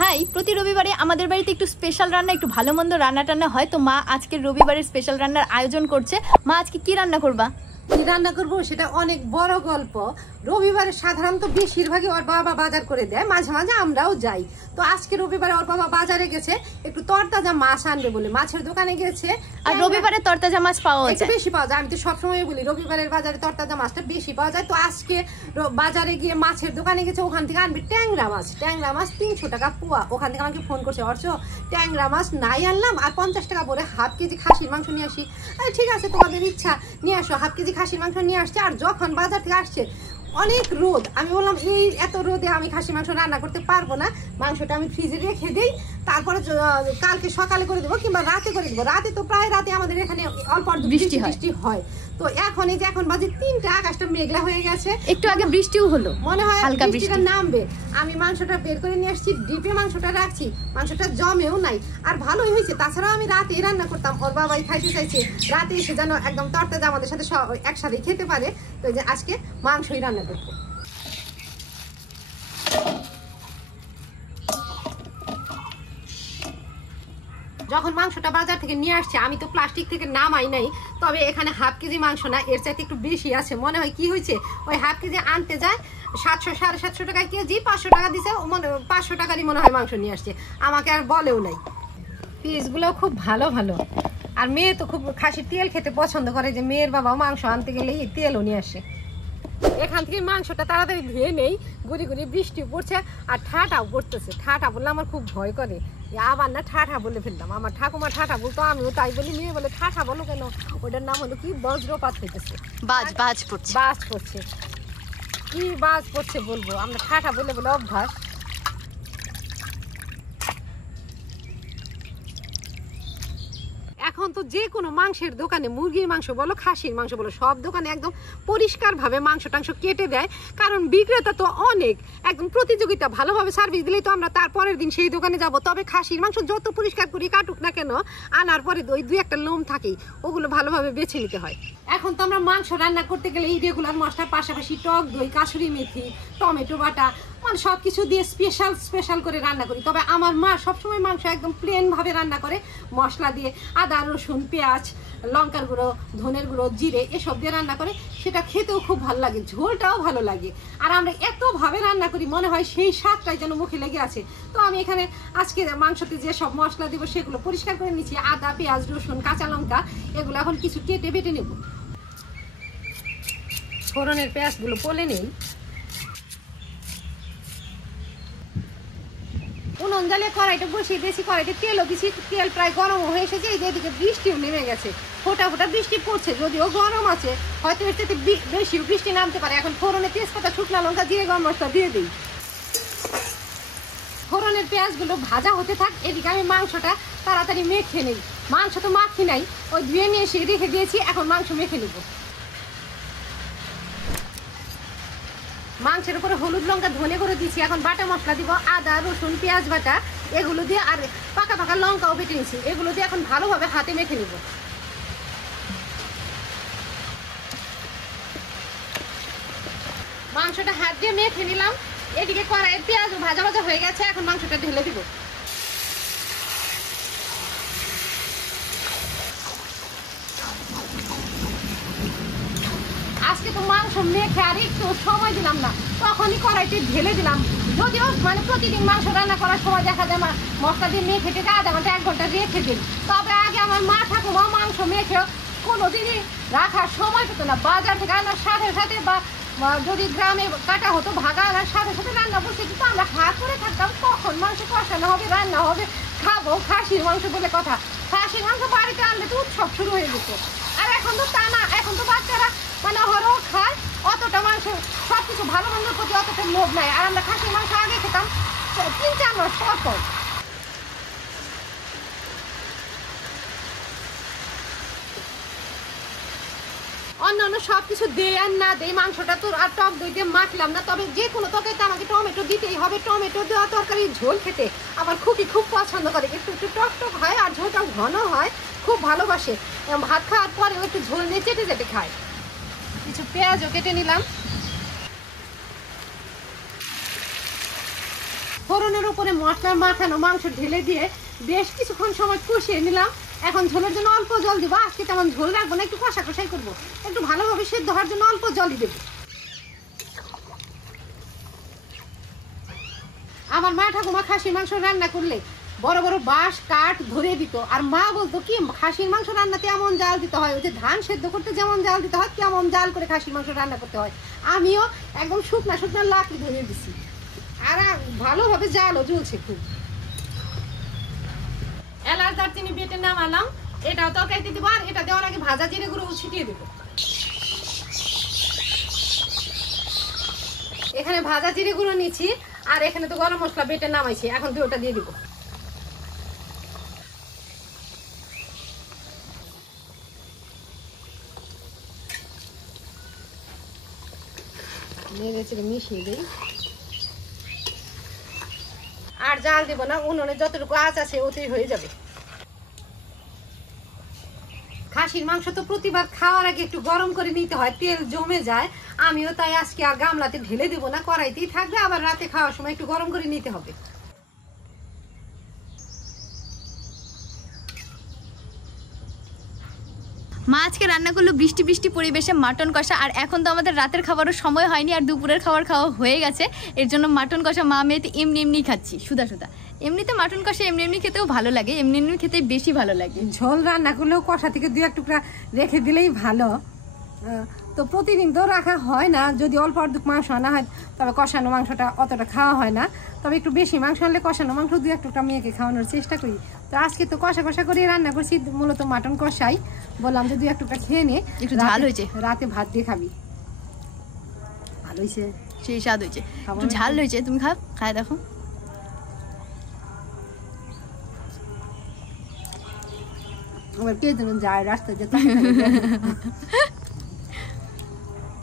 High, প্রতি রবিবারে আমাদের বাড়িতে একটু স্পেশাল রান্না, একটু ভালো মন্দ রান্না টান্না হয়। তো মা আজকের রবিবারের স্পেশাল রান্নার আয়োজন করছে। মা আজকে কি রান্না করবা? কি রান্না করবো সেটা অনেক বড় গল্প। রবিবারে সাধারণত বেশিরভাগই ওর বাবা বাজার করে দেয়, মাঝে মাঝে আমরাও যাই। তো আজকে রবিবারে ওর বাবা বাজারে গেছে, একটু তরতাজা মাছ আনবে বলে মাছের দোকানে গেছে। আর রবিবারে তরতাজা মাছ পাওয়া যায়, বেশি পাওয়া যায়। আমি তো সবসময় বলি রবিবারের বাজারে তরতাজা মাছটা বেশি পাওয়া যায়। তো আজকে বাজারে গিয়ে মাছের দোকানে গেছে, ওখান থেকে আনবে ট্যাংরা মাছ। ট্যাংরা মাছ 300 টাকা পোয়া। ওখান থেকে আমাকে ফোন করছে, অর্চ ট্যাংরা মাছ নাই আনলাম, আর 50 টাকা বলে হাফ কেজি খাসির মাংস নিয়ে আসি। ঠিক আছে, তোমাদের ইচ্ছা নিয়ে আসো। হাফ কেজি খাসির মাংস নিয়ে আসছে। আর যখন বাজার থেকে আসছে অনেক রোদ, আমি বললাম এই এত রোদে আমি খাসি মাংস রান্না করতে পারবো না, মাংসটা আমি ফ্রিজে রেখে দিই, তারপরে কালকে সকালে করে দেবো কিংবা রাতে করে দেবো। রাতে তো প্রায় রাতে আমাদের এখানে অল্প বৃষ্টি হয়। তো এখন এই যে এখন বাজে 3টা, আকাশটা মেঘলা হয়ে গেছে, একটু আগে বৃষ্টিও হলো, মনে হয় হালকা বৃষ্টিটা নামবে। আমি মাংসটা বের করে নিয়ে আসছি, ডিপে মাংসটা রাখছি, মাংসটা জমেও নাই, আর ভালোই হয়েছে। তাছাড়াও আমি রাতেই রান্না করতাম, ওর বাবাই খাইতে চাইছে, রাতে এসে যেন একদম তরতাজা আমাদের সাথে একসাথে খেতে পারে। তো যে আজকে মাংসই রান্না করবো। যখন মাংসটা বাজার থেকে নিয়ে আসছে, আমি তো প্লাস্টিক থেকে নামাই নাই, তবে এখানে হাফ কেজি মাংস না, এর চাইতে একটু বেশি আছে। মনে হয় কি হয়েছে, ওই হাফ কেজি আনতে যায় 700 750 টাকা কেজি, 500 টাকা দিছে, 500 টাকারই মনে হয় মাংস নিয়ে আসছে, আমাকে আর বলেও নাই। পিসগুলো খুব ভালো ভালো। আর মেয়ে তো খুব খাসির তেল খেতে পছন্দ করে, যে মেয়ের বাবাও মাংস আনতে গেলে তেলও নিয়ে আসে। এখান থেকে মাংসটা তাড়াতাড়ি ধুয়ে নেই, গুড়ি গুড়ি বৃষ্টি পড়ছে আর ঠাটাও পড়তেছে। ঠাটা বললে আমার খুব ভয় করে, আবার না ঠাঠা বলে ফেললাম। আমার ঠাকুমা ঠাঠা বলতো, আমিও তাই বলি। মেয়ে বলে ঠাঠা বলো কেন? ওটার নাম হলো কি, বজ্রপাত হইতেছে, বাজ পড়ছে। কি বাজ পড়ছে বলবো, আমরা ঠাঠা বলে বলে অভ্যাস। এখন তো যে কোনো মাংসের দোকানে, মুরগির মাংস বলো খাসির মাংস বলো, সব দোকানে একদম পরিষ্কারভাবে মাংস টাংস কেটে দেয়। কারণ বিক্রেতা তো অনেক, একদম প্রতিযোগিতা, ভালোভাবে সার্ভিস দিলেই তো আমরা তার পরের দিন সেই দোকানে যাব। তবে খাসির মাংস যত পরিষ্কার করে কাটুক না কেন, আনার পরে ওই 2-1টা লোম থাকেই, ওগুলো ভালোভাবে বেছে নিতে হয়। এখন তো আমরা মাংস রান্না করতে গেলে এই রেগুলার মশলার পাশাপাশি টক দই, কাসুরি মেথি, টমেটো বাটা, মানে সব কিছু দিয়ে স্পেশাল করে রান্না করি। তবে আমার মা সবসময় মাংস একদম প্লেন ভাবে রান্না করে, মশলা দিয়ে আদা রসুন পেঁয়াজ লঙ্কার গুঁড়ো ধনের গুঁড়ো জিরে এসব দিয়ে রান্না করে, সেটা খেতেও খুব ভালো লাগে, ঝোলটাও ভালো লাগে। আর আমরা এতভাবে রান্না করি, মনে হয় সেই স্বাদটাই যেন মুখে লেগে আছে। তো আমি এখানে আজকে মাংসতে যে সব মশলা দিব সেগুলো পরিষ্কার করে নিচ্ছি। আদা পেঁয়াজ রসুন কাঁচা লঙ্কা এগুলো এখন কিছু কেটে বেটে নেব। ফোড়নের পেঁয়াজগুলো পলে নেই। উনুন জ্বালিয়ে কড়াইটা বসিয়ে দিয়েছি, কড়াইতে তেলও দিয়েছি, তেল প্রায় গরম হয়ে এসেছে। এই যে এদিকে বৃষ্টিও নেমে গেছে, ফোটা বৃষ্টি পড়ছে, যদিও গরম আছে, হয়তো এর সাথে বেশি বৃষ্টি নামতে পারে। এখন ফোড়নে তেজপাতা শুকনো লঙ্কা দিয়ে গরম মশলা দিয়ে দিই। ফোড়নের পেঁয়াজগুলো ভাজা হতে থাক, এদিকে আমি মাংসটা তাড়াতাড়ি মেখে নিই। মাংস তো মাখি নাই, ওই ধুয়ে নিয়ে এসে রেখে দিয়েছি, এখন মাংস মেখে নেব। মাংসের উপরে হলুদ লঙ্কা ধনে করে দিচ্ছি। এখন বাটা মশলা দিব, আদা রসুন পেঁয়াজ বাটা এগুলো দিয়ে, আর পাকা লঙ্কাও বেটে নিচ্ছি, এগুলো দিয়ে এখন ভালোভাবে হাতে মেখে নেব। মাংসটা হাত দিয়ে মেখে নিলাম। এদিকে কড়াইয়ে পেঁয়াজ ভাজা হয়ে গেছে, এখন মাংসটা ঢেলে দিব। আজকে তো মাংস মেখে আর একটু সময় দিলাম না, তখনই কড়াইতে ঢেলে দিলাম। যদিও মানে প্রতিদিন মাংস রান্না করার সময় দেখা যায় মশলা দিয়ে মেখে টেকে আধা ঘন্টা 1 ঘন্টা রেখে দিই। তবে আগে আমার মা ঠাকুমা মাংস মেখে কোনোদিনই রাখার সময় পেত না। বাজার থেকে আনার সাথে সাথে বা যদি গ্রামে কাটা হতো ভাগা আনার সাথে সাথে রান্না বসে কিন্তু আমরা হাত করে থাকতাম, কখন মাংস কষানো হবে, রান্না হবে, খাবো। খাসির মাংস বলে কথা, খাসির মাংস বাড়িতে আনলে তো উৎসব শুরু হয়ে যেত। আর এখন তো তা না, এখন তো বাচ্চারা মানে হরও খায়, অতটা মাংস সবকিছু ভালো মন্দের প্রতি অতটা লোভ নাই। আর আমরা খাসির মাংস আগে খেতাম 3-4 মাস পর। অন্যান্য সবকিছু দেয় আর না দেয়, মাংসটা তো আর টক দই দিয়ে মাখলাম না। তবে যে কোনো তরকারিতে আমাকে টমেটো দিতেই হবে। টমেটো দেওয়া তরকারি ঝোল খেতে আমার খুব পছন্দ করে, একটু টক হয় আর ঝোলটাও ঘন হয়, খুব ভালোবাসে। ভাত খাওয়ার পরেও একটু ঝোল নিয়ে চেটে খায়। কিছু পেঁয়াজও কেটে নিলাম। ফোড়নের উপরে মশলা মাখানো মাংস ঢেলে দিয়ে বেশ কিছুক্ষণ সময় কষিয়ে নিলাম। এখন ঝোলের জন্য অল্প জল দিব, আজকে তেমন ঝোল রাখবো না, একটু কষা কষাই করবো, একটু ভালোভাবে সেদ্ধ হওয়ার জন্য অল্প জলই দেবো। আমার মা ঠাকুমা খাসির মাংস রান্না করলে বড় বড় বাঁশ কাঠ ধরে দিত, আর মা বলতো কি খাসির মাংস রান্নাতে এমন জাল দিতে হয়, ওই যে ধান সেদ্ধ করতে যেমন জাল দিতে হয় তেমন জাল করে খাসির মাংস রান্না করতে হয়। আমিও একদম শুকনা শুকনা লাকড়ি ধরে দিছি, আর ভালোভাবে জালও জ্বলছে খুব। এলাচ দারচিনি বেটে নামালাম, এটাও তরকারিতে দেবো, আর এটা দেওয়ার আগে ভাজা জিরে গুঁড়ো ছিটিয়ে দেবো। এখানে ভাজা জিরে গুঁড়ো নিচ্ছি, আর এখানে তো গরম মশলা বেটে নামাইছি, এখন ওটা দিয়ে দিব। মিশিয়ে দিই, আর জাল দিব না, উনুনে যতটুকু আঁচ আছে ওতেই হয়ে যাবে। খাসির মাংস তো প্রতিবার খাওয়ার আগে একটু গরম করে নিতে হয়, তেল জমে যায়। আমিও তাই আজকে আর গামলাতে ঢেলে দেবো না, কড়াইতেই থাকবে, আবার রাতে খাওয়ার সময় একটু গরম করে নিতে হবে। মা আজকে রান্না করলো বৃষ্টি বৃষ্টি পরিবেশে মাটন কষা, আর এখন তো আমাদের রাতের খাবারও সময় হয়নি, আর দুপুরের খাবার খাওয়া হয়ে গেছে। এর জন্য মাটন কষা মা মেয়েতে এমনি এমনি খাচ্ছি, সুদা সুদা। এমনিতে মাটন কষা এমনি এমনি খেতেও ভালো লাগে, এমনি এমনি খেতে বেশি ভালো লাগে। ঝোল রান্না করলেও কষা থেকে দু এক টুকরা রেখে দিলেই ভালো। তো প্রতিদিন তো রাখা হয় না, যদি অল্প অর্ধেক মাংস আনা হয় তবে কষানো মাংসটা অতটা খাওয়া হয় না, তবে একটু বেশি মাংস আনলে কষানো মাংস দু এক টুকরা মেয়েকে খাওয়ানোর চেষ্টা করি। তো আজকে তো কষা কষা করে রান্না করছি, মূলত মাটন কষাই, বললাম যে দু এক টুকরা খেয়ে নে, একটু ঝাল হয়েছে, রাতে ভাত দিয়ে খাবি। ভালো হয়েছে, সেই স্বাদ হয়েছে, একটু ঝাল হয়েছে, তুমি খায় দেখো। আবার কে যেন যায় রাস্তায় যেতে